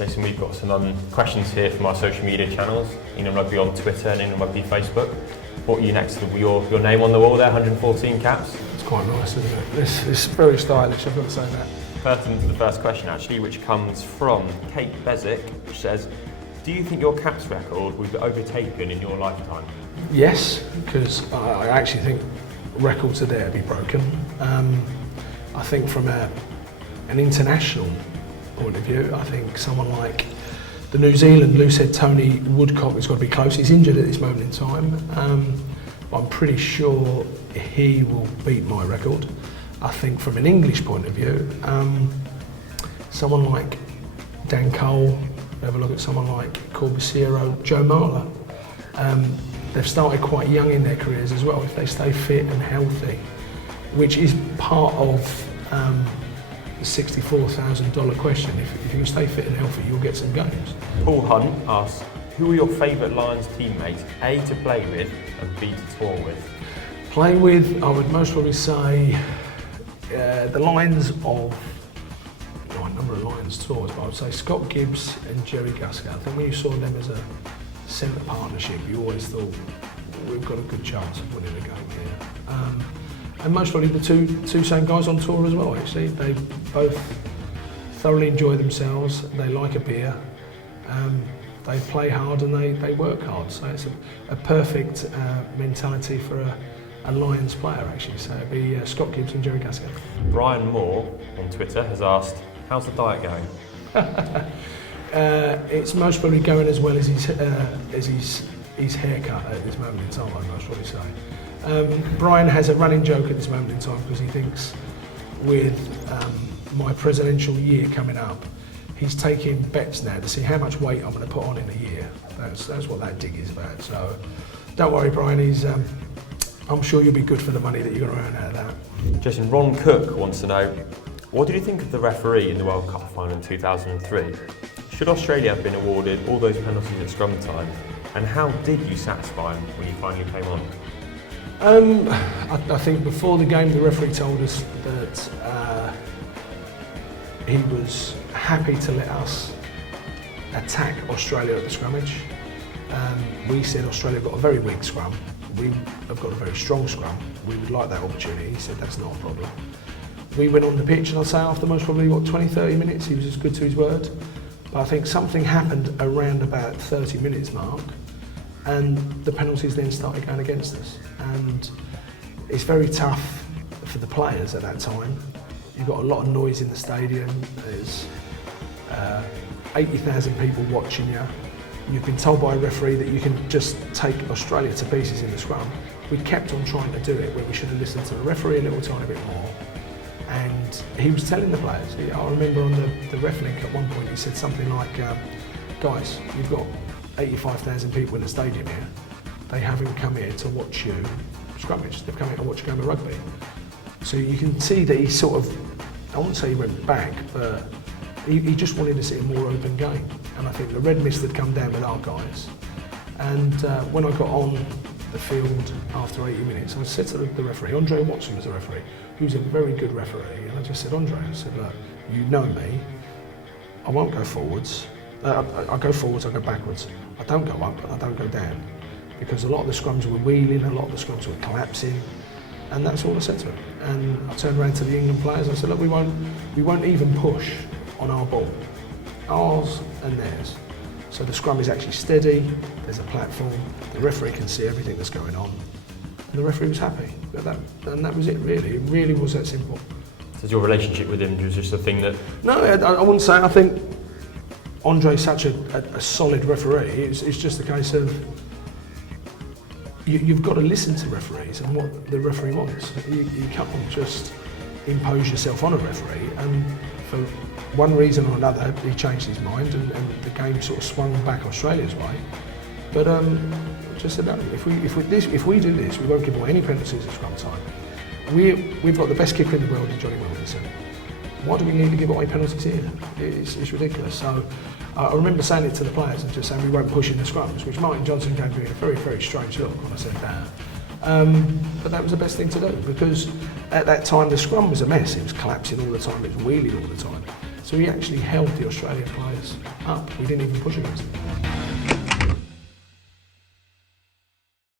Jason, we've got some questions here from our social media channels, England Rugby on Twitter and England Rugby Facebook. What you next with your name on the wall there, 114 caps? It's quite nice, isn't it? It's very stylish, I've got to say that. Pertinent to the first question actually, which comes from Kate Bezick, which says, do you think your caps record will be overtaken in your lifetime? Yes, because I actually think records are there to be broken. I think from an international point of view, I think someone like the New Zealand loosehead Tony Woodcock has got to be close. He's injured at this moment in time. But I'm pretty sure he will beat my record. I think from an English point of view, someone like Dan Cole, have a look at someone like Corbisiero, Joe Marler. They've started quite young in their careers as well. If they stay fit and healthy, which is part of the $64,000 question. If you can stay fit and healthy, you'll get some games. Paul Hunt asks, who are your favourite Lions teammates, A, to play with and B, to tour with? Play with, I would most probably say the Lions of, a number of Lions tours, but I would say Scott Gibbs and Jerry Gaskell. I think when you saw them as a centre partnership, you always thought, we've got a good chance of winning the game here. And most probably the two same guys on tour as well, actually. They both thoroughly enjoy themselves, they like a beer, they play hard and they work hard. So it's a perfect mentality for a Lions player, actually. So it'd be Scott Gibbs and Jerry Gaskell. Brian Moore on Twitter has asked, how's the diet going? It's most probably going as well as his haircut at this moment in time, I'd most probably say. Brian has a running joke at this moment in time because he thinks with my presidential year coming up, he's taking bets now to see how much weight I'm going to put on in a year. That's what that dig is about. So don't worry, Brian. I'm sure you'll be good for the money that you're going to earn out of that. Jason, Ron Cook wants to know, what did you think of the referee in the World Cup final in 2003? Should Australia have been awarded all those penalties at scrum time? And how did you satisfy him when you finally came on? I think before the game the referee told us that he was happy to let us attack Australia at the scrummage. We said Australia have got a very weak scrum, we have got a very strong scrum, we would like that opportunity. He said that's not a problem. We went on the pitch and I'll say after most probably 20-30 minutes he was as good to his word. But I think something happened around about 30 minutes mark and the penalties then started going against us. And it's very tough for the players at that time. You've got a lot of noise in the stadium, there's 80,000 people watching you. You've been told by a referee that you can just take Australia to pieces in the scrum. We kept on trying to do it where we should have listened to the referee a little tiny bit more. And he was telling the players, I remember on the ref link at one point he said something like, guys, you've got 85,000 people in the stadium here. They haven't come here to watch you scrummage, they've come here to watch a game of rugby. So you can see that he sort of, I wouldn't say he went back, but he just wanted to see a more open game. And I think the red mist had come down with our guys. And when I got on the field after 80 minutes, I said to the referee, Andre Watson was the referee, who's a very good referee, and I just said, Andre, I said, look, you know me, I won't go forwards. I go forwards, I go backwards. I don't go up and I don't go down. Because a lot of the scrums were wheeling, a lot of the scrums were collapsing, and that's all I said to him. And I turned around to the England players, I said, look, we won't even push on our ball, ours and theirs. So the scrum is actually steady, there's a platform, the referee can see everything that's going on, and the referee was happy. And that was it, really. It really was that simple. So your relationship with him was just a thing that... No, I wouldn't say. I think Andre's such a solid referee. It's just a case of you've got to listen to referees and what the referee wants. You can't just impose yourself on a referee, and for one reason or another he changed his mind and the game sort of swung back Australia's way. But just said, no, if we do this, we won't give away any penalties at scrum time. We've got the best kicker in the world in Johnny Wilkinson. Why do we need to give away penalties here? It's ridiculous. So I remember saying it to the players and just saying we won't push in the scrums, which Martin Johnson gave me a very, very strange look when I said that. But that was the best thing to do, because at that time the scrum was a mess. It was collapsing all the time, it was wheeling all the time. So he actually held the Australian players up. We didn't even push against them.